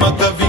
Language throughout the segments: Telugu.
mother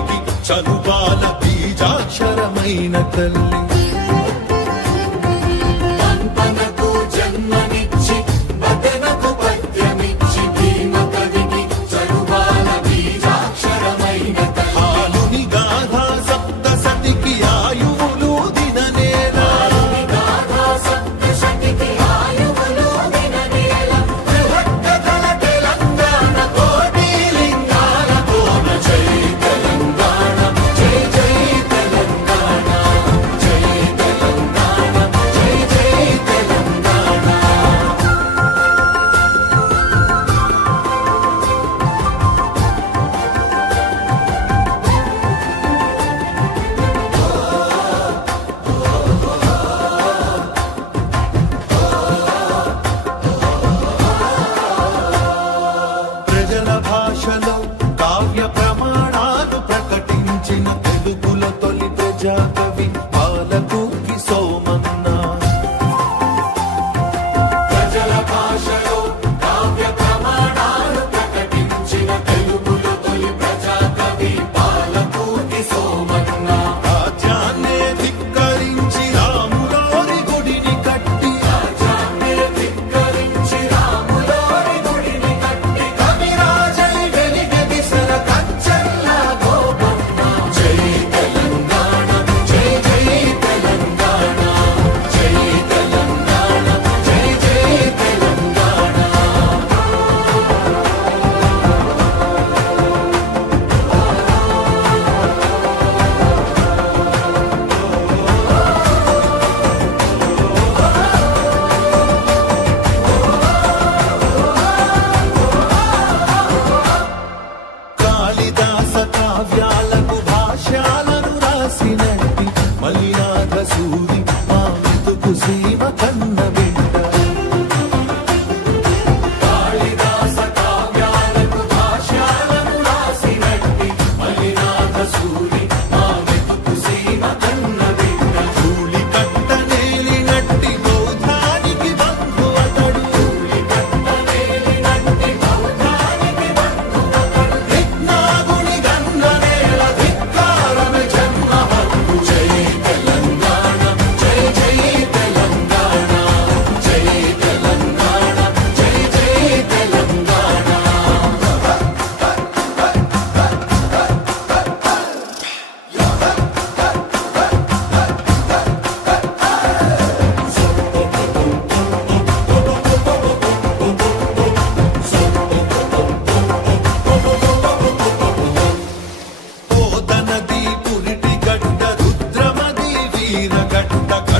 Dunda